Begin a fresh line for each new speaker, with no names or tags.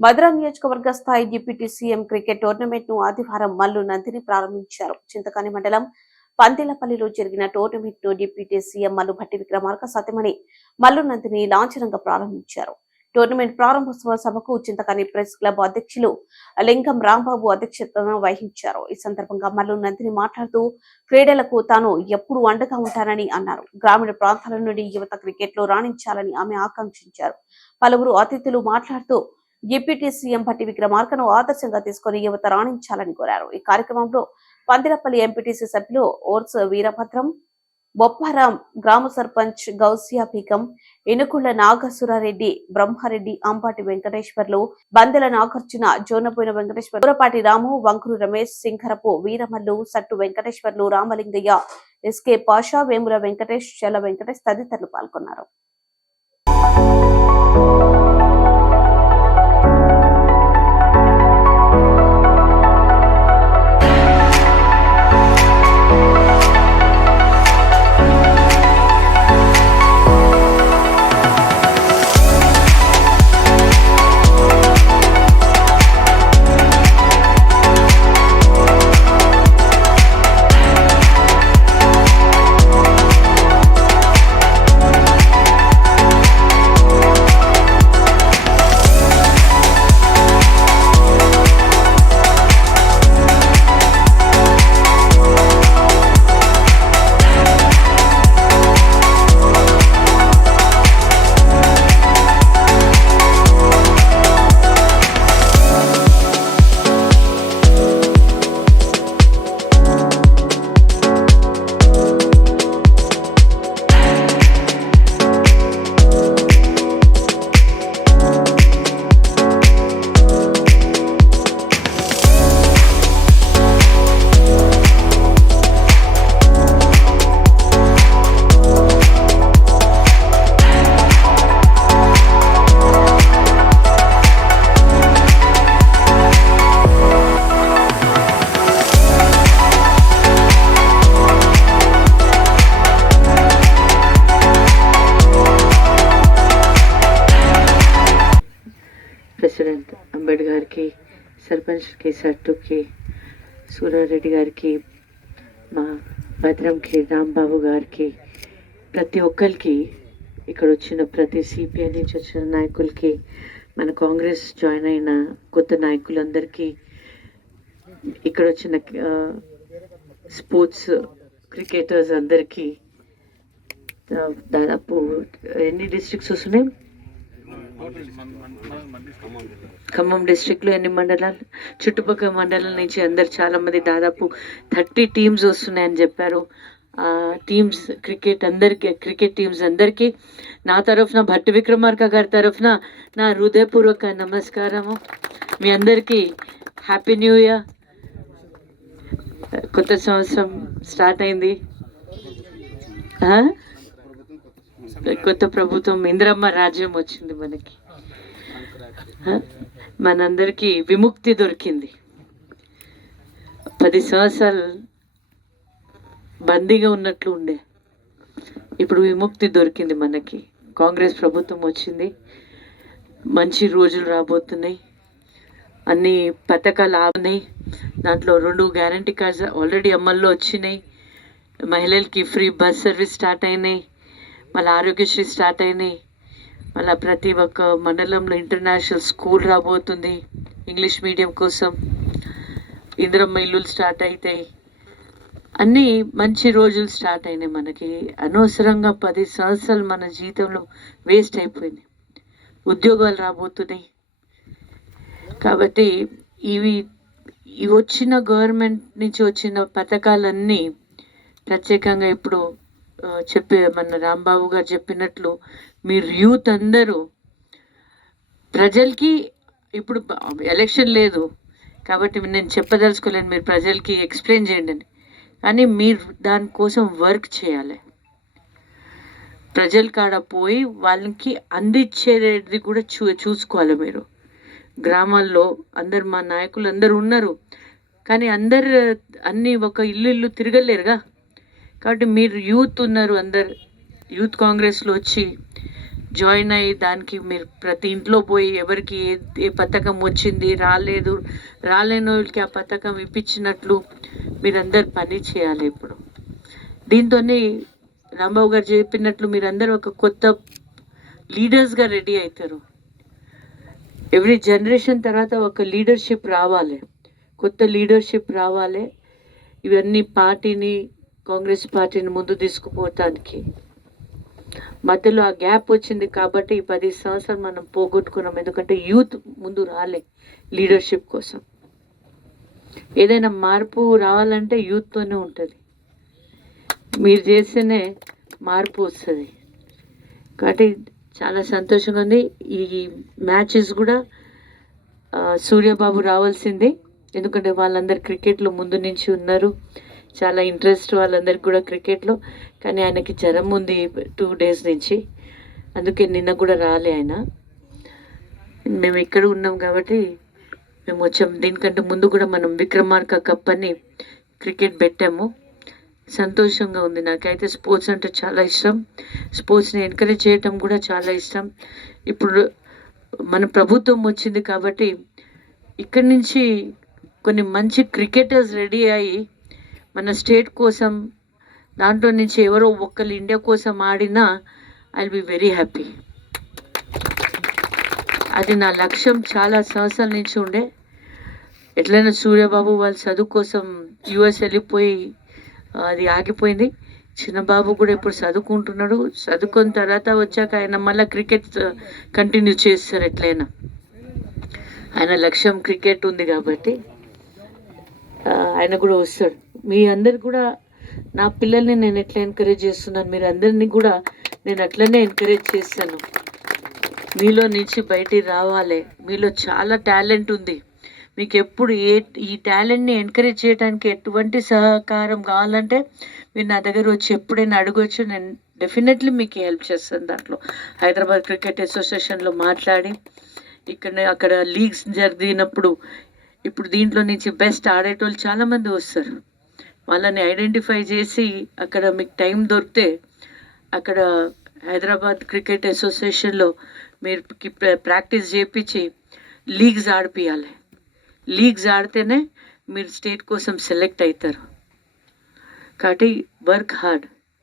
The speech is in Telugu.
మధుర నియోజకవర్గ స్థాయి డిప్యూటీ సీఎం క్రికెట్ టోర్నమెంట్ను ఆదివారం మల్లు నందిని ప్రారంభించారు. చింతకాని మండలం పందిలపల్లిలో జరిగిన టోర్నమెంట్ను డిప్యూటీ సీఎం మల్లు భట్టి విక్రమార్క సతమణి మల్లు నందిని లాంఛనంగా ప్రారంభించారు. టోర్నమెంట్ ప్రారంభోత్సవ సభకు చింతకాని ప్రెస్ క్లబ్ అధ్యక్షులు లింగం రాంబాబు అధ్యక్షతను వహించారు. ఈ సందర్భంగా మల్లు నందిని మాట్లాడుతూ క్రీడలకు తాను ఎప్పుడు అండగా ఉంటానని అన్నారు. గ్రామీణ ప్రాంతాల నుండి యువత క్రికెట్లో రాణించాలని ఆమె ఆకాంక్షించారు. పలువురు అతిథులు మాట్లాడుతూ డిప్యూటీ సీఎం భట్టి విక్రమార్కను ఆదర్శంగా తీసుకుని యువత రాణించాలని కోరారు. ఈ కార్యక్రమంలో పందిరపల్లి ఎంపీటీసీ సభ్యులు ఓర్స్ వీరభద్రం బొప్పారాం గ్రామ సర్పంచ్ గౌసియా బీగం ఇనుకుళ్ళ నాగసురారెడ్డి బ్రహ్మారెడ్డి అంబాటి వెంకటేశ్వర్లు బందెల నాగార్జున జోనపోయిన వెంకటేశ్వర దూరపాటి రాము వంకురు రమేష్ సింగరపు వీరమల్లు సట్టు వెంకటేశ్వర్లు రామలింగయ్య ఎస్కే పాషా వేముల వెంకటేష్ చల వెంకటేష్ తదితరులు పాల్గొన్నారు.
సర్పంచ్కి సట్టుకి సూరారెడ్డి గారికి మా భద్రంకి రాంబాబు గారికి ప్రతి ఒక్కరికి ఇక్కడ వచ్చిన ప్రతి సిపిఐ నుంచి వచ్చిన నాయకులకి మన కాంగ్రెస్ జాయిన్ అయిన కొత్త నాయకులందరికీ ఇక్కడ వచ్చిన స్పోర్ట్స్ క్రికెటర్స్ అందరికీ దాదాపు ఎన్ని డిస్ట్రిక్ట్స్ వస్తున్నాయి? ఖమ్మం డిస్ట్రిక్ట్లో ఎన్ని మండలాలు? చుట్టుపక్కల మండలాల నుంచి అందరు చాలామంది దాదాపు థర్టీ టీమ్స్ వస్తున్నాయని చెప్పారు. ఆ టీమ్స్ క్రికెట్ అందరికీ క్రికెట్ టీమ్స్ అందరికీ నా తరఫున భట్టి విక్రమార్క గారి తరఫున నా హృదయపూర్వక నమస్కారము. మీ అందరికీ హ్యాపీ న్యూ ఇయర్. కొత్త సంవత్సరం స్టార్ట్ అయింది. కొత్త ప్రభుత్వం ఇందిరమ్మ రాజ్యం వచ్చింది మనకి. మనందరికీ విముక్తి దొరికింది. పది సంవత్సరాలు బందీగా ఉన్నట్లు ఉండే. ఇప్పుడు విముక్తి దొరికింది మనకి. కాంగ్రెస్ ప్రభుత్వం వచ్చింది. మంచి రోజులు రాబోతున్నాయి. అన్ని పథకాలు ఆగినాయి దాంట్లో రెండు గ్యారంటీ కార్డ్స్ ఆల్రెడీ అమల్లో వచ్చినాయి. మహిళలకి ఫ్రీ బస్ సర్వీస్ స్టార్ట్ అయినాయి. మళ్ళీ ఆరోగ్యశ్రీ స్టార్ట్ అయినాయి. మళ్ళీ ప్రతి ఒక్క మండలంలో ఇంటర్నేషనల్ స్కూల్ రాబోతుంది. ఇంగ్లీష్ మీడియం కోసం ఇందిరమ్మ ఇల్లులు స్టార్ట్ అవుతాయి అన్నీ మంచి రోజులు స్టార్ట్ అయినాయి మనకి. అనవసరంగా పది సంవత్సరాలు మన జీవితంలో వేస్ట్ అయిపోయింది. ఉద్యోగాలు రాబోతున్నాయి. కాబట్టి ఇవి ఇవి వచ్చిన గవర్నమెంట్ నుంచి వచ్చిన పథకాలన్నీ ప్రత్యేకంగా ఇప్పుడు చెప్పే మన రాంబాబు గారు చెప్పినట్లు మీరు యూత్ అందరూ ప్రజలకి ఇప్పుడు ఎలక్షన్ లేదు. కాబట్టి నేను చెప్పదలుచుకోలేను మీరు ప్రజలకి ఎక్స్ప్లెయిన్ చేయండి అని. కానీ మీరు దానికోసం వర్క్ చేయాలి. ప్రజల కాడ పోయి వాళ్ళకి అందించేది కూడా చూ చూసుకోవాలి మీరు. గ్రామాల్లో అందరు మా నాయకులు అందరు ఉన్నారు. కానీ అందరు అన్నీ ఒక ఇల్లు ఇల్లు తిరగలేరుగా. కాబట్టి మీరు యూత్ ఉన్నారు అందరు. యూత్ కాంగ్రెస్లో వచ్చి జాయిన్ అయ్యి దానికి మీరు ప్రతి ఇంట్లో పోయి ఎవరికి ఏ ఏ పథకం వచ్చింది రాలేదు రాలేని వాళ్ళకి ఆ పథకం ఇప్పించినట్లు మీరందరు పని చేయాలి ఇప్పుడు. దీంతోనే రాంబాబు గారు చెప్పినట్లు మీరందరూ ఒక కొత్త లీడర్స్గా రెడీ అవుతారు ఎవ్రీ జనరేషన్ తర్వాత ఒక లీడర్షిప్ రావాలి. కొత్త లీడర్షిప్ రావాలి. ఇవన్నీ పార్టీని కాంగ్రెస్ పార్టీని ముందు తీసుకుపోవటానికి. మధ్యలో ఆ గ్యాప్ వచ్చింది కాబట్టి ఈ పది సంవత్సరాలు మనం పోగొట్టుకున్నాం. ఎందుకంటే యూత్ ముందు రాలే లీడర్షిప్ కోసం. ఏదైనా మార్పు రావాలంటే యూత్తోనే ఉంటుంది. మీరు చేస్తేనే మార్పు వస్తుంది. కాబట్టి చాలా సంతోషంగా ఉంది. ఈ మ్యాచెస్ కూడా సూర్యబాబు రావాల్సిందే. ఎందుకంటే వాళ్ళందరు క్రికెట్లో ముందు నుంచి ఉన్నారు. చాలా ఇంట్రెస్ట్ వాళ్ళందరికీ కూడా క్రికెట్లో. కానీ ఆయనకి జ్వరం ఉంది టూ డేస్ నుంచి. అందుకే నిన్న కూడా రాలే ఆయన. మేము ఇక్కడ ఉన్నాం కాబట్టి మేము వచ్చాం. దీనికంటే ముందు కూడా మనం విక్రమార్క కప్ అని క్రికెట్ పెట్టాము. సంతోషంగా ఉంది. నాకైతే స్పోర్ట్స్ అంటే చాలా ఇష్టం. స్పోర్ట్స్ని ఎంకరేజ్ చేయటం కూడా చాలా ఇష్టం. ఇప్పుడు మన ప్రభుత్వం వచ్చింది కాబట్టి ఇక్కడి నుంచి కొన్ని మంచి క్రికెటర్స్ రెడీ అయ్యి మన స్టేట్ కోసం దాంట్లో నుంచి ఎవరో ఒక్కరు ఇండియా కోసం ఆడినా ఐ బి వెరీ హ్యాపీ అది నా లక్ష్యం. చాలా సంవత్సరాల నుంచి ఉండే. ఎట్లయినా సూర్యబాబు వాళ్ళ చదువు కోసం యుఎస్ వెళ్ళిపోయి అది ఆగిపోయింది. చిన్నబాబు కూడా ఇప్పుడు చదువుకుంటున్నాడు. చదువుకున్న తర్వాత వచ్చాక ఆయన మళ్ళీ క్రికెట్ కంటిన్యూ చేస్తారు ఎట్లయినా ఆయన లక్ష్యం క్రికెట్ ఉంది కాబట్టి. ఆయన కూడా వస్తాడు. మీ అందరు కూడా నా పిల్లల్ని నేను ఎట్లా ఎంకరేజ్ చేస్తున్నాను? మీరు అందరినీ కూడా నేను అట్లనే ఎంకరేజ్ చేస్తాను. మీలో నుంచి బయటికి రావాలి. మీలో చాలా టాలెంట్ ఉంది. మీకు ఎప్పుడు ఏ ఈ టాలెంట్ని ఎంకరేజ్ చేయడానికి ఎటువంటి సహకారం కావాలంటే మీరు నా దగ్గర వచ్చి ఎప్పుడైనా అడగవచ్చు నేను డెఫినెట్లీ మీకు హెల్ప్ చేస్తాను దాంట్లో. హైదరాబాద్ క్రికెట్ అసోసియేషన్లో మాట్లాడి ఇక్కడ అక్కడ లీగ్స్ జరిగినప్పుడు ఇప్పుడు దీంట్లో నుంచి బెస్ట్ ఆడేటోళ్ళు చాలామంది వస్తారు. వాళ్ళని ఐడెంటిఫై చేసి అక్కడ మీకు టైం దొరికితే అక్కడ హైదరాబాద్ క్రికెట్ అసోసియేషన్లో మీరు ప్రాక్టీస్ చేయించి లీగ్స్ ఆడిపియాలి. లీగ్స్ ఆడితేనే మీరు స్టేట్ కోసం సెలెక్ట్ అవుతారు. కాబట్టి వర్క్ హార్డ్